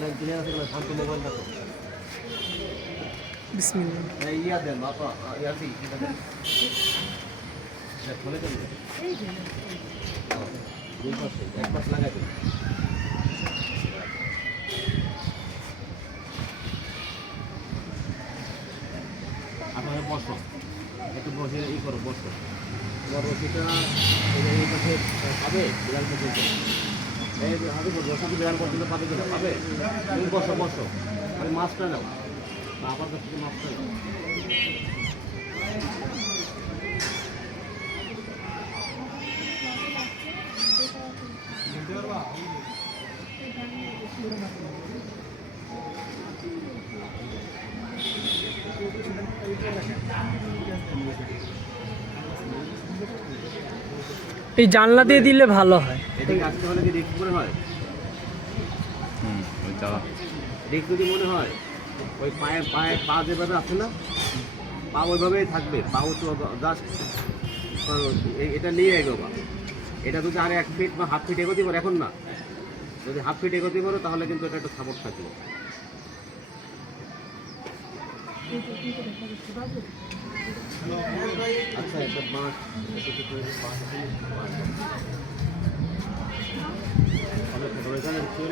Line clear আছে কিনা শান্ত mobile দেখো। বিসমিল্লাহ। এই ইয়া দেন বাবা, ইয়া দি কি দেন? এটা খুলে দেন। এই যে দুই পাশে এক পাশ লাগাই দেন। আপনারা বসো, একটু বসে ই করো, বসো। তোমার রশিটা এই পাশে পাবে, বিড়াল পর্যন্ত। এই হাতে বসে কি বিড়াল পর্যন্ত পাবে কিনা? পাবে। তুমি বসো বসো, আমি মাছটা নাও, আবার কাছ থেকে মাছটা নাও। এই জানলা দিয়ে দিলে ভালো হয়। এদিকে আসতে হলে কি রিস্ক মনে হয়? রিস্ক যদি মনে হয়, ওই পায়ে পায়ে পা যেভাবে আছে না, পা ওইভাবেই থাকবে। পা তো জাস্ট এটা নিয়ে এগোবা। এটা যদি আর 1 ফিট বা হাফ ফিট এগোতে পারো, এখন না, যদি হাফ ফিট এগোতে পারো তাহলে কিন্তু এটা একটু সাপোর্ট থাকবে। আচ্ছা, একটা বাঁশ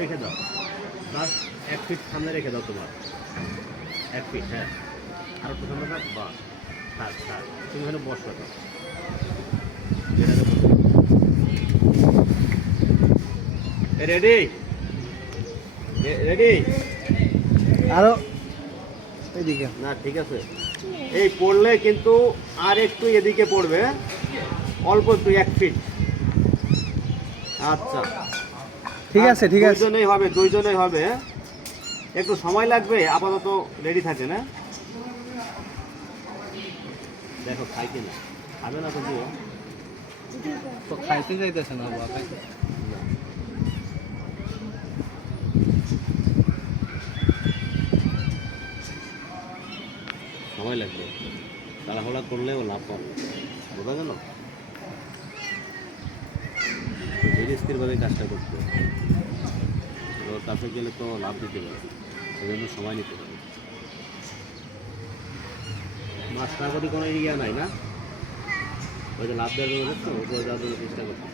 রেখে দাও, প্লাস 1 ফিট সামনে রেখে দাও তোমার, 1 ফিট। হ্যাঁ, আর একটু সামনে থাক, বা থাক থাক, তুমি এখানে বসো। রেডি রেডি আরো এইদিকে না, ঠিক আছে। এই পড়লে কিন্তু আর একটু এদিকে পড়বে, অল্প একটু 1 ফিট। আচ্ছা, ঠিক আছে, ঠিক আছে। দুইজনেই হবে। একটু সময় লাগবে, আপাতত রেডি থাকে না। দেখো খাই কিনা, খাবে না তো দিও। তো খাইতে যাইতেছে না বাবা, খাইতে। সময় লাগবে, তাড়াহুড়া করলেও লাভ পাবে, বোঝা গেল? ধীরে স্থিরভাবে কাজটা করতে হবে। ওর কাছে গেলে তো লাভ দিতে পারে, সেজন্য সময় নিতে পারে। মাছটার প্রতি কোনো ইয়া নাই না, ওই যে লাভ দেওয়ার জন্য দেখছো, উপরে যাওয়ার জন্য চেষ্টা করছে।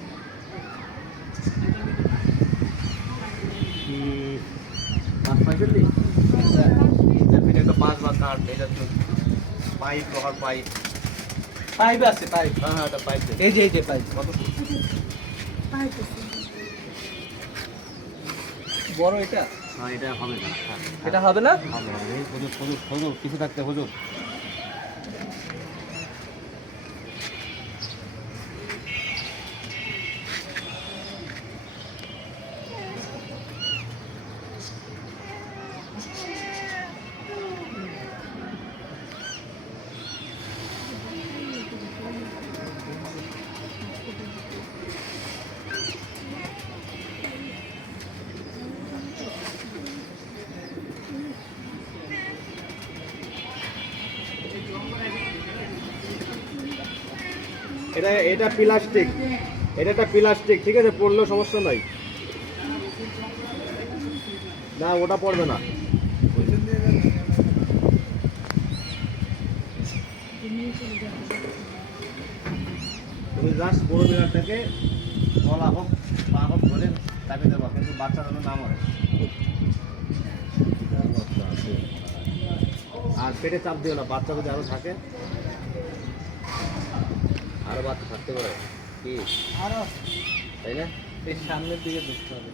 মাছ পাইছেন নি? একটা মাছ বা কাঠ, এটা তো পাইপ, লোহার পাইপ। পাইপ আছে, পাইপ। হ্যাঁ হ্যাঁ, এটা পাইপ। এই যে পাইপ। কত পাইতেছি বড় এটা? হ্যাঁ, এটা হবে না। এটা হবে না? হবে না। এই হুজুর হুজুর হুজুর কিছু থাকতে হুজুর। এটা প্লাস্টিক, এটা একটা প্লাস্টিক, ঠিক আছে, পড়লেও সমস্যা নাই। না, ওটা পড়বে না। তুমি জাস্ট বড় বিড়ালটাকে গলা হোক পা হোক ধরে চাপে দেবো, কিন্তু বাচ্চা যেন না মরে। আর পেটে চাপ দিও না, বাচ্চা যদি আরো থাকে, আরো বাচ্চা থাকতে পারে কি, আরো তাই না? এই সামনের দিকে দেখতে হবে।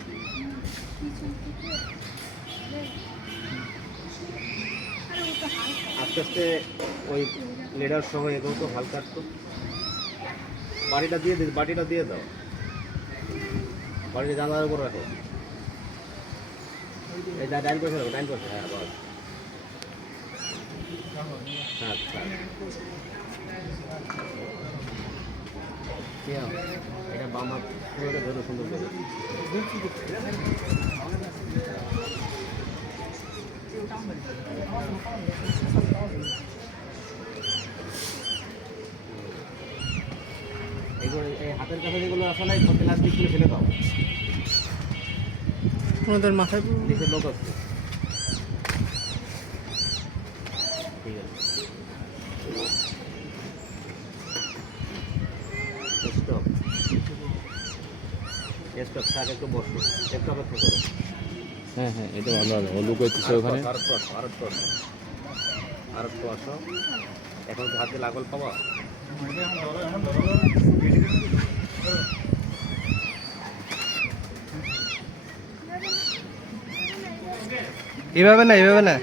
আস্তে আস্তে ওই লেডার সহ এগো তো, হালকা একটু বাড়িটা দিয়ে দাও, বাড়িটা জানলার উপর রাখো। এই ডাইন পাশে রাখো, ডাইন পাশে। হ্যাঁ, বস। আচ্ছা, এটা বাম হাত পুরোটা ধরো সুন্দর করে। এগুলো এই হাতের কাছে যেগুলো আসা নাই, প্লাস্টিকগুলো ফেলে দাও। ওনাদের মাথায় নিচে লোক আছে। ঠিক আছে। স্টপ। স্টপ, থাক একটু বসো। একটু অপেক্ষা করো। হ্যাঁ হ্যাঁ, এটা ভালো হবে। ও লুকাইতেছে ওখানে। আরেকটু আসো। এখন কি হাতে লাগল পাবা? এভাবে না।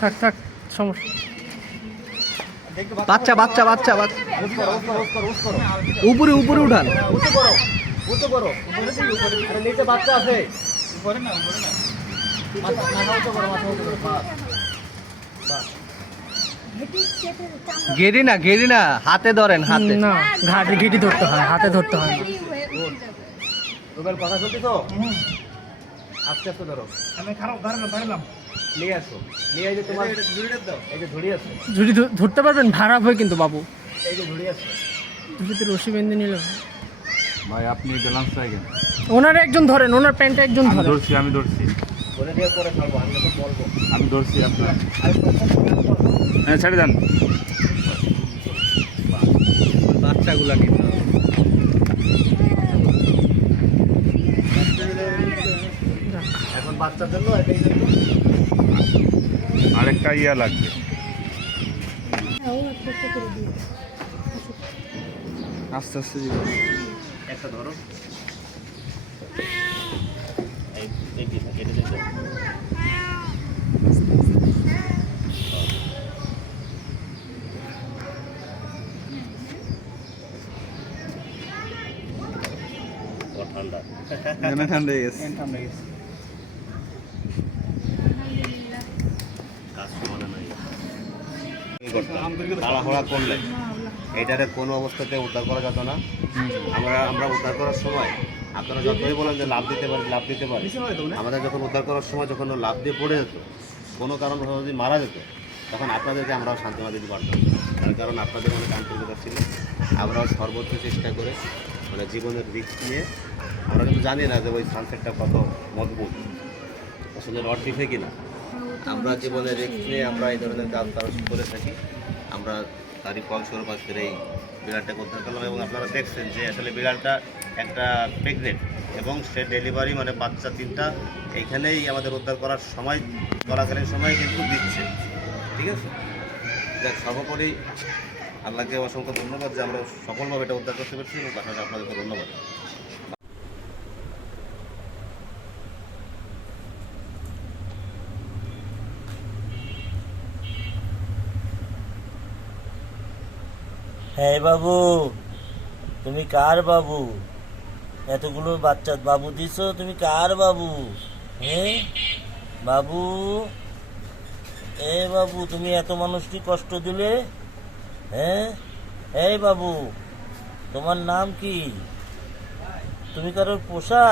থাক থাক, সমস্যা। বাচ্চা। উপরে উঠান। উঁচু করো। আরে নিচে বাচ্চা আছে। মাথা উঁচু করো। বাস। গেড়ি না, হাতে ধরেন, হাতে। না, ঘেটি ধরতে হয়, হাতে ধরতে হয় না। রুবেল কথা শুনছি তো? আস্তে ধরো। আমি খারাপ ধরলাম নিয়ে আসো। নিয়ে এই যে তোমার এই যে ঝুড়ি আছে। ঝুড়ি ধরতে পারবেন, ভাড়া হয় কিন্তু বাবু। এই যে ঝুড়ি আছে। ঝুড়িতে রশি বেঁধে নিল। ভাই আপনি ব্যালেন্স রাখেন। ওনার একজন ধরেন, ওনার প্যান্টে একজন ধরেন। আমি ধরছি বলে দিয়ে পরে ছাড়বো, আমি যখন বলবো। আমি ধরছি আপনার। আরে হ্যাঁ ছেড়ে দেন। বাচ্চাগুলা নিতে হবে। এখন বাচ্চার জন্য এটাই জন্য আরেকটা ইয়া লাগবে। আস্তে একটা ধরো। এই পিঠা কেটে দিতে। ঠান্ডা ঠান্ডা হয়ে গেছে। কাজ সমানে নাই। তাড়াহুড়া করলে এটারে কোনো অবস্থাতে উদ্ধার করা যেত না। আমরা উদ্ধার করার সময় আপনারা যতই বলেন যে লাভ দিতে পারি, আমাদের যখন উদ্ধার করার সময় যখন ও লাভ দিয়ে পড়ে যেত, কোনো কারণবশত যদি মারা যেত, তখন আপনাদেরকে আমরাও সান্ত্বনা দিতে পারতাম। তার কারণ আপনাদের অনেক আন্তরিকতা ছিল। আমরাও সর্বোচ্চ চেষ্টা করে মানে জীবনের রিস্ক নিয়ে, আমরা কিন্তু জানি না যে ওই সানসেটটা কত মজবুত, আসলে রড দিতে কিনা। আমরা জীবনের রিস্ক নিয়ে আমরা এই ধরনের কাজ করে থাকি। আমরা তারই ফলস্বরূপ আজকের এই বিড়ালটাকে উদ্ধার করলাম। এবং আপনারা দেখছেন যে আসলে বিড়ালটা একটা প্রেগনেন্ট এবং সে ডেলিভারি মানে বাচ্চা 3টা এইখানেই আমাদের উদ্ধার করার সময় চলাকালীন সময় কিন্তু দিচ্ছে। ঠিক আছে, যাক সর্বোপরি আল্লাহকে অসংখ্য ধন্যবাদ যে আমরা সফলভাবে এটা উদ্ধার করতে পেরেছি এবং পাশাপাশি আপনাদেরকে ধন্যবাদ। হ্যাঁ বাবু, তুমি কার বাবু? এতগুলো বাচ্চা বাবু দিছো, তুমি কার বাবু? হ্যাঁ বাবু, বাবু তুমি এত মানুষকে কষ্ট দিলে? হ্যাঁ এই বাবু, তোমার নাম কি? তুমি কারোর পোষা?